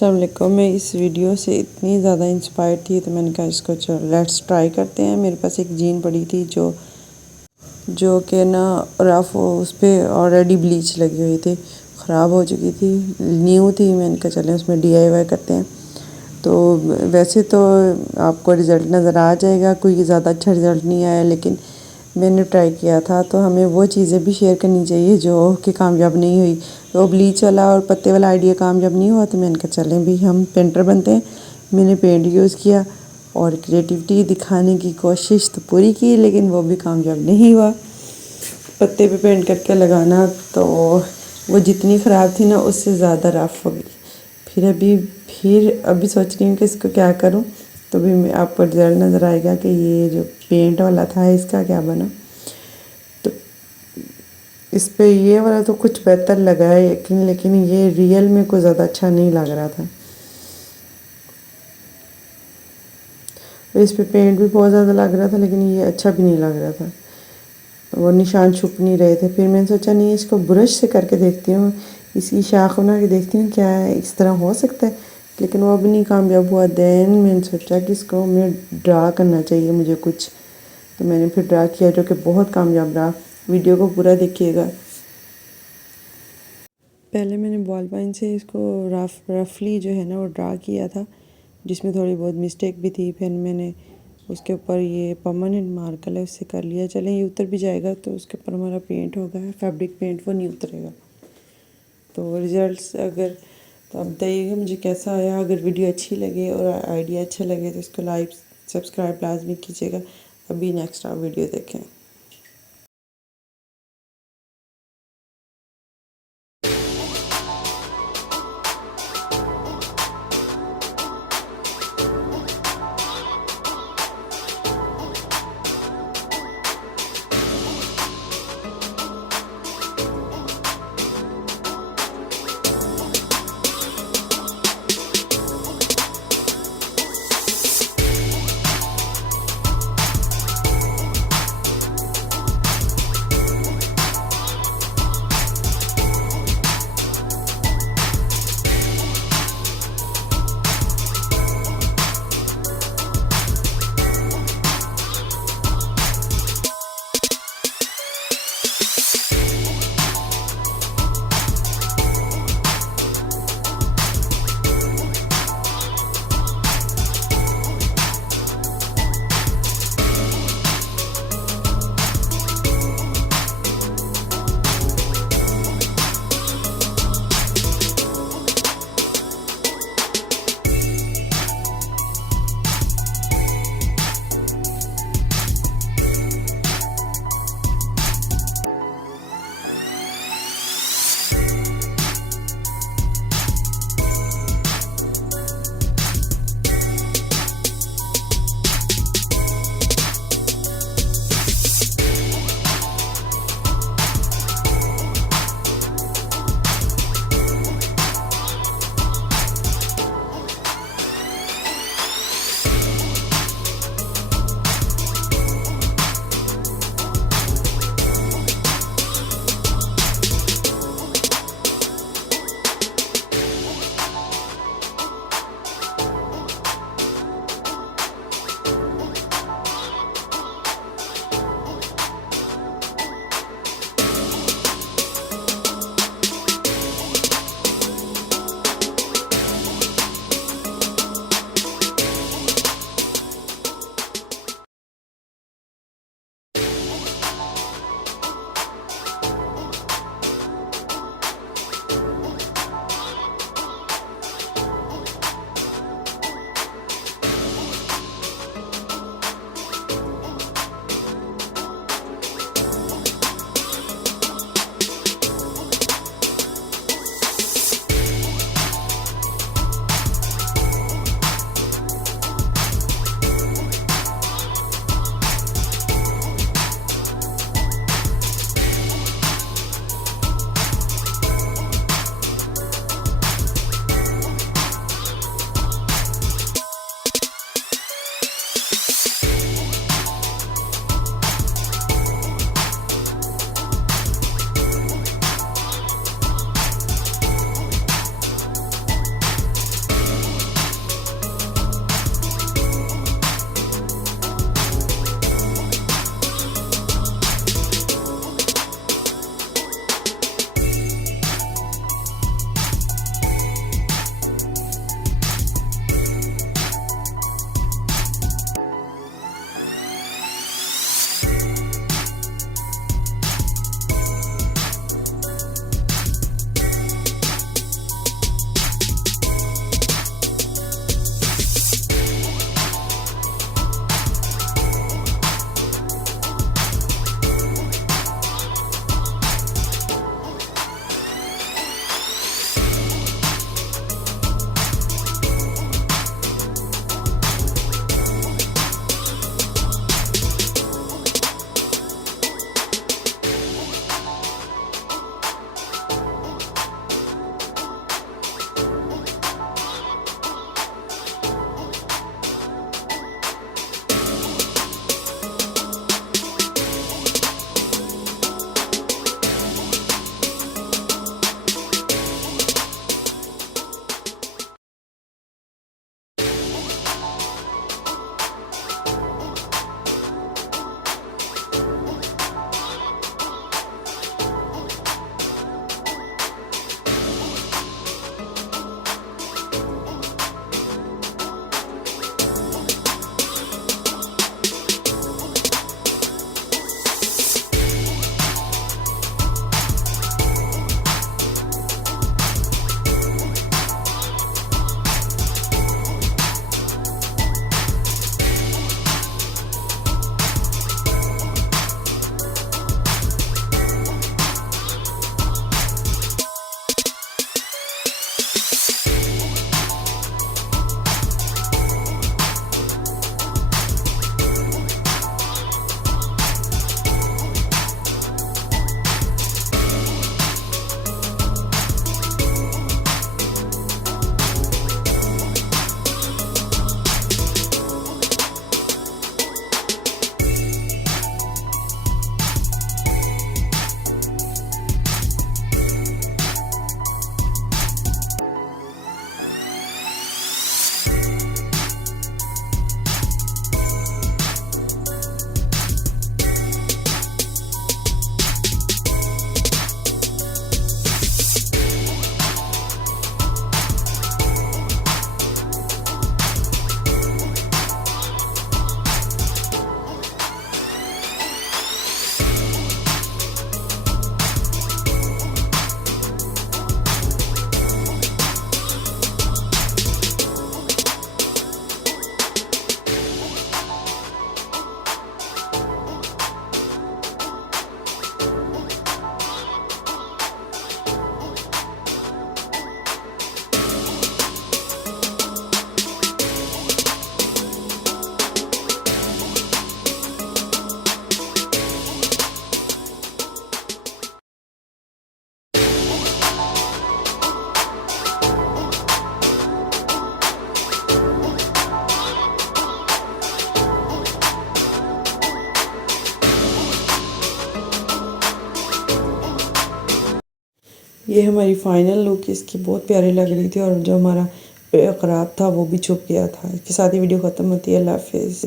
अस्सलाम वालेकुम। मैं इस वीडियो से इतनी ज़्यादा इंस्पायर थी तो मैंने कहा इसको चलो लेट्स ट्राई करते हैं। मेरे पास एक जीन पड़ी थी जो कि ना रफ, उस पर ऑलरेडी ब्लीच लगी हुई थी, ख़राब हो चुकी थी, न्यू थी। मैंने कहा चलें उसमें DIY करते हैं। तो वैसे तो आपको रिज़ल्ट नज़र आ जाएगा, कोई ज़्यादा अच्छा रिज़ल्ट नहीं आया, लेकिन मैंने ट्राई किया था तो हमें वो चीज़ें भी शेयर करनी चाहिए जो कि कामयाब नहीं हुई। तो ब्लीच वाला और पत्ते वाला आइडिया कामयाब नहीं हुआ तो मैंने कहा चलें भी हम पेंटर बनते हैं। मैंने पेंट यूज़ किया और क्रिएटिविटी दिखाने की कोशिश तो पूरी की, लेकिन वो भी कामयाब नहीं हुआ। पत्ते पे पेंट करके लगाना तो वो जितनी ख़राब थी ना उससे ज़्यादा रफ हो गई। फिर अभी सोच रही हूँ कि इसको क्या करूँ। तो भी आपको रिजल्ट नज़र आएगा कि ये जो पेंट वाला था इसका क्या बना। तो इस पे ये वाला तो कुछ बेहतर लगा है लेकिन ये रियल में कुछ ज़्यादा अच्छा नहीं लग रहा था। और इस पे पेंट भी बहुत ज़्यादा लग रहा था, लेकिन ये अच्छा भी नहीं लग रहा था, वो निशान छुप नहीं रहे थे। फिर मैंने सोचा नहीं, इसको ब्रश से करके देखती हूँ, इसकी शाख बना के देखती हूँ क्या इस तरह हो सकता है, लेकिन वो भी नहीं कामयाब हुआ। देन मैंने सोचा कि इसको मैं ड्रा करना चाहिए मुझे कुछ, तो मैंने फिर ड्रा किया जो कि बहुत कामयाब रहा। वीडियो को पूरा देखिएगा। पहले मैंने बॉल पेन से इसको रफली जो है ना वो ड्रा किया था, जिसमें थोड़ी बहुत मिस्टेक भी थी। फिर मैंने उसके ऊपर ये परमानेंट मार्कर है उससे कर लिया। चलें ये उतर भी जाएगा तो उसके ऊपर हमारा पेंट होगा, फैब्रिक पेंट, वो नहीं उतरेगा। तो रिजल्ट्स अगर तो आप बताइएगा मुझे कैसा आया। अगर वीडियो अच्छी लगे और आइडिया अच्छा लगे तो इसको लाइक सब्सक्राइब लाजमी कीजिएगा। अभी नेक्स्ट आप वीडियो देखें। ये हमारी फाइनल लुक इसकी बहुत प्यारी लग रही थी और जो हमारा ख़राब था वो भी छुप गया था। इसके साथ ही वीडियो ख़त्म होती है। अल्लाह हाफिज़।